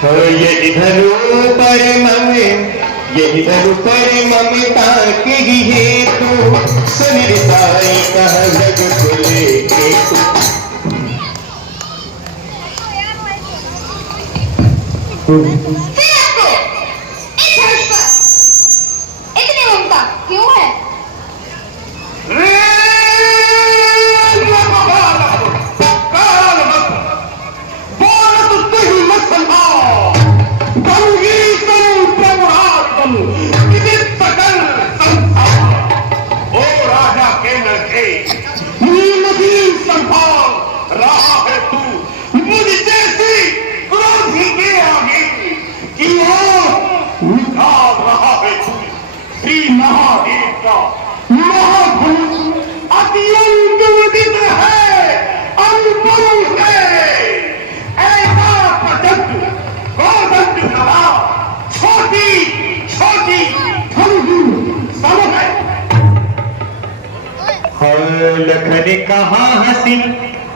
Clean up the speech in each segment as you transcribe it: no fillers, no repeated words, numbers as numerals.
हो यही धरू परम यही धरू ममता के ही हेतु सुन साई कह जग खुले केतु। फिर आपको इस हर्ष पर इतनी ममता क्यों है? रहा है तू मुझ जैसी क्रोधी के आगे कि वो निकाल रहा है तू श्री महादेव का महाभूत अत्यंत उदित है अनुपम है ऐसा प्रचंड गोदंड कला छोटी छोटी सब है। लखन कहा हसी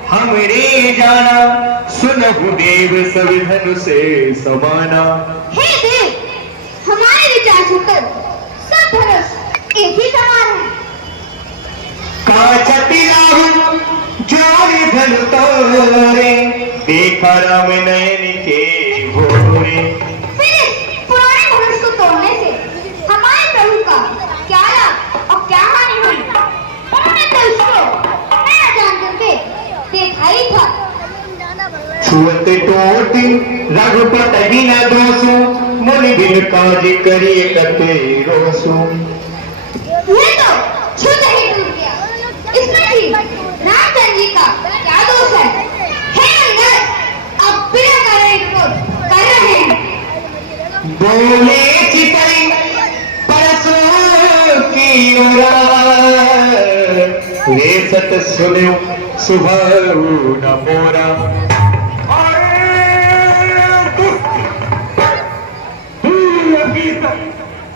हमरे जाना सुनहु देव सभी धनु से समाना। हे देव, हमारे विचार सुनकर सब धनुष एक ही समान है। काचती राहु जोरे धनु तोरे देखा राम नयन के भोरे। फिर इस पुराने धनुष को तोड़ने से हमारे प्रभु का क्या लाभ और क्या हानि हुई? उन्होंने तो उसको नया जान करके देखा ही था। छुअत टोट रघुपत ही न दोसु मुनि बिन काज करिए कते रोसु। ये तो छूते ही टूट गया, इसमें भी रामचंद्र जी का क्या दोष है? हे नंदन, अब बिना कारण को कर रहे हैं। बोले चितई परसों की ओरा रे सत सुनो सुबह न मोरा।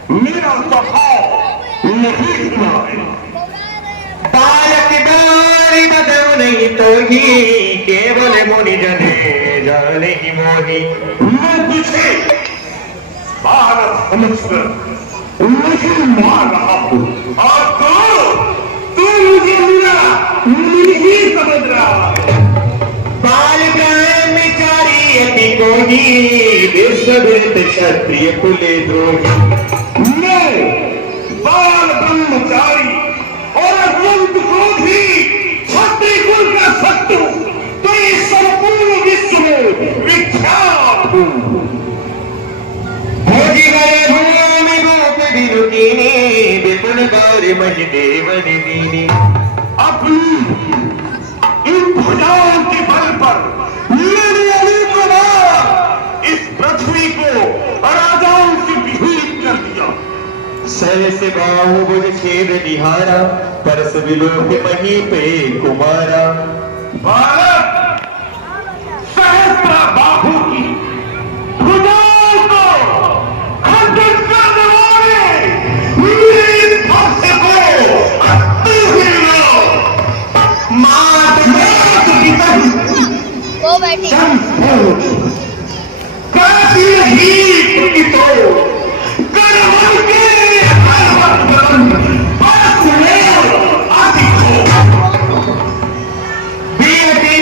मेरा स्वभाव नहीं सुना है। बालक डारी बदव नहीं तो ही केवल मुनि जने जाने ही मोही। मैं तुझे बालक समझकर नहीं मार रहा हूँ और तू मुझे मुनि ही समझ रहा है। बाल ब्रह्मचारी अति कोही विश्वभृत क्षत्रिय कुले द्रोही। मैं बाल ब्रह्मचारी और अत्यंत क्रोधी क्षत्रिय कुल का शत्रु तो इस संपूर्ण विश्व में विख्यात हूँ। भोजी गए भूमि रूप विरुदीनी विपुल गौर महि देवन दीनी। अपनी इन भुजाओं के बल पर मेरे अली इस पृथ्वी को राजाओं से विहीन कर दिया। सहस बाहुभुज छेद निहारा परस विलोक मही पे कुमारा। बालक सहस्त्र बाहु की भुजाओं को खंडित करने वाले मेरे भक्त को अति हीरो मात मात पिता वो बैठी काफी ही प्रतितो करवल के बीती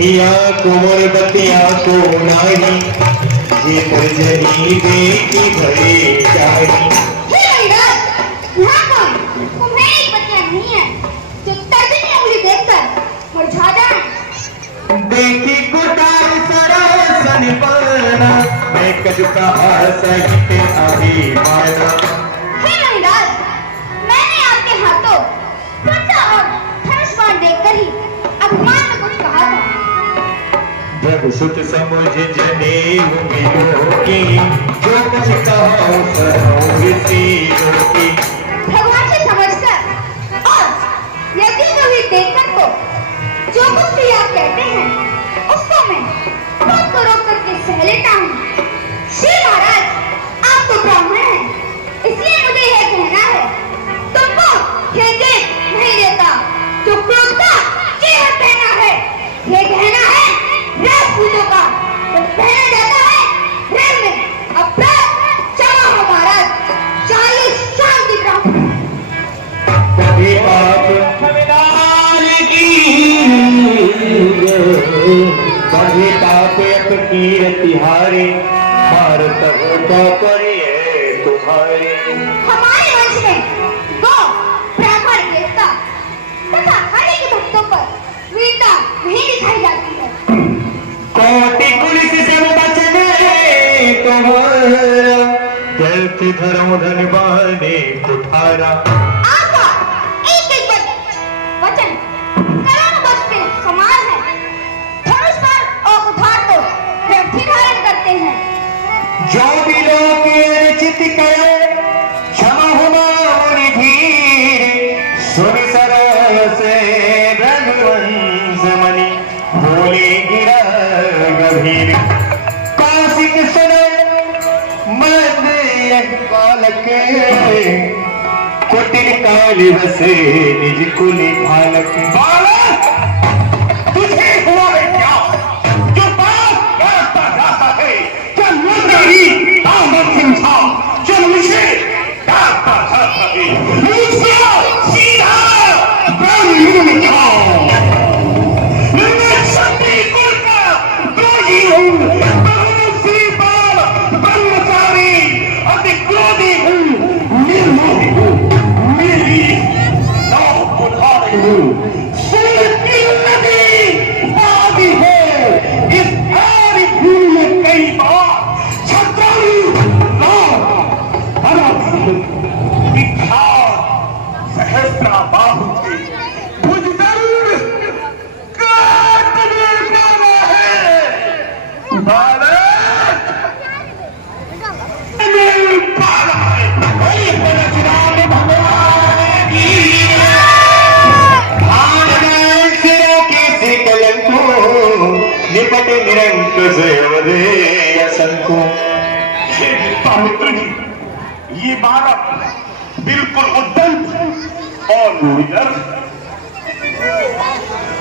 हिया कोमल बतिया को नाही ये तर्जनी देखी भरे चाही हे रविदास, यहाँ कौन? तुम्हें एक बच्चा नहीं है जो तर्जनी उंगली देखकर मुरझा जाए। देखी कुटार सरासन पाना मैं कद कहा सहित अभिमाना। हे रविदास, मैंने आपके हाथों त्वचा और धनुष बाण देखकर ही अभिमान में कुछ कहा था। जब सुत समझ जने मिलोगी जो कुछ कहो सहोगे सीखोगी। भगवान से समझकर और यदि कभी देखकर तो जो कुछ भी आप कहते हैं उसको मैं खुद को रोक करके सह लेता हूँ। श्री महाराज, आप तो ब्राह्मण हैं, इसलिए मुझे यह कहना है, तुमको यह देख नहीं देता जो क्रोधता यह कहना है, यह कहना है राजपूतों का, तो कहना जाता है रण में अपराध क्षमा हो महाराज, 40 साल की ब्राह्मण। कभी आप संविधान कभी पाप की तिहारे भारत होता परिये तुम्हारे। हमारे वंश में गौ ब्राह्मण एकता तथा अन्य के भक्तों पर वीरता नहीं दिखाई जाती है। कोटि पुलिस से बचने तुम्हारा जलती धर्म धन बहाने कुठारा। आपका एक वचन करोड़ों वर्ष के समान है। धनुष बाण और कुठार तो व्यर्थी धारण करते हैं। जो भी लोग रचित करे क्षमा हमारी धीर सुन सरस रघुवंश मणि बोले गिरा गंभीर। कौशिक सुने मन बालक कुटिल काल बसे निज कुली बालक। बालक, तुझे हुआ है क्या जो बात करता जाता है? क्या मुद्री तामत सिंहा जो मुझे डांटता जाता है? मुझसे सीधा ब्राह्मण जाओ। मैं क्षत्रिय कुल का द्रोही हूँ, बहुश्री बाल ब्रह्मचारी, अति क्रोधी हूँ, निर्मोही हूँ, मेरी नाव कुठारी हूँ। निपट निरंकुश असंको। मित्र जी, ये बालक बिल्कुल उद्दंड और निडर।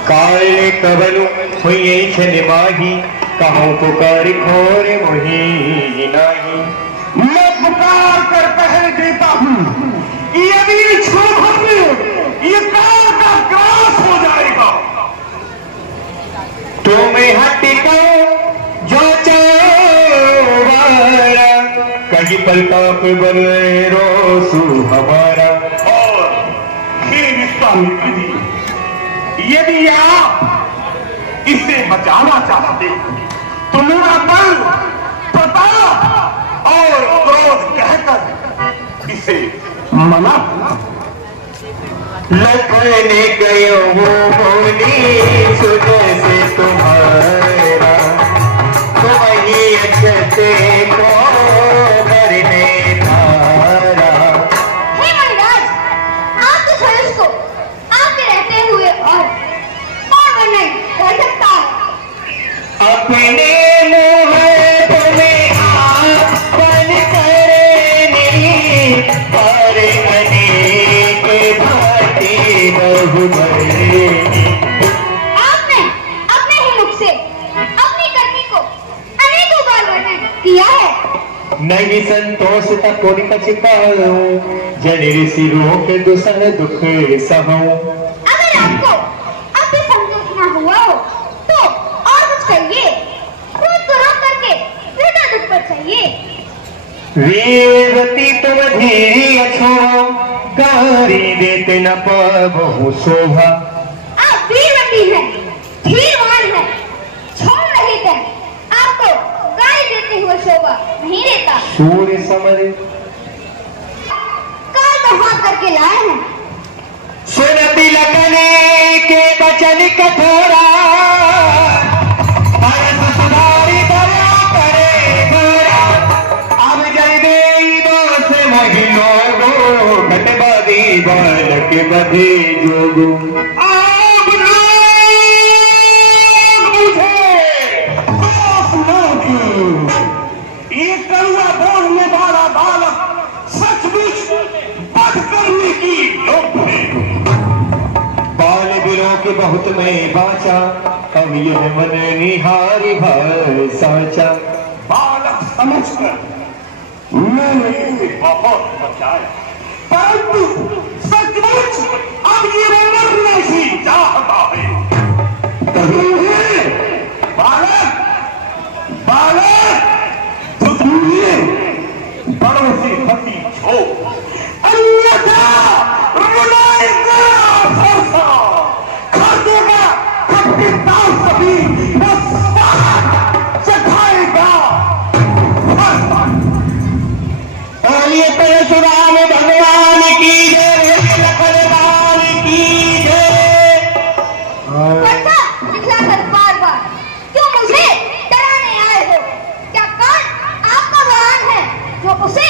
काले कबलु हुई छन माही कहूँ पुकार खोर मोही नाही। मैं पुकार कर कह देता हूँ, यदि क्षोभ में ये काल का ग्रास हो जाएगा। तुम्हें हटिका जो चावारा कहीं प्रताप बने रोसु हमारा। और हे विश्वामित्र जी, यदि आप इसे बचाना चाहते तो मेरा बल, प्रताप और क्रोध कहकर इसे मना। लखने गयो वो बोली सुने से तुम्हारा तुम ही अक्षते को भरने धारा। हे महाराज, आपके धनुष को आपके रहते हुए और कौन वर्णन कर सकता है? अपने मुँह तुम्हें आपन करनी पर अनेक भांति बहु बरनी। आपने अपने ही मुख से अपनी करनी को अनेकों बार वर्णन किया है। नहीं संतोष तक कोनी पछताऊं जन ऋषि रोक दुसह दुख सहूं। अगर आपको अब भी संतोष न हुआ हो तो वीरवती तुम धीरी अछो गारी देते न पाबहु शोभा। आप वीरवती हैं, धीरवान हैं, छोड़ रहित हैं, आपको गाली देते हुए शोभा नहीं देता। सूर्य समर काल पर हाथ करके लाए हैं। सुनती लगने के बचन कठोरा भरत सुधारी दया करे गोरा। अब जय देई दोष महिलो गो घटबादी बालक बधे जोगो। आप लोग मुझे दोष न दो। ये करुआ बोलने वाला बालक सचमुच वध करने की लोभ है। बाल बिलों के बहुत में बाचा अब यह मन निहारी भर साचा। बालक समझकर मैंने बहुत बचाया, परंतु सचमुच अब ये मरना ही चाहता है। बालक बालक तो तुमने बड़ों से फटी छो अन्यथा रुलाएगा फरसा खा देगा खट्टी दाल सभी बस चखाएगा। बोलिए परशुराम भगवान की जय, लखनलाल की जय। बच्चा दिखलाकर बार बार क्यों मुझे डराने आए हो? क्या कान आपका बयान है जो उसे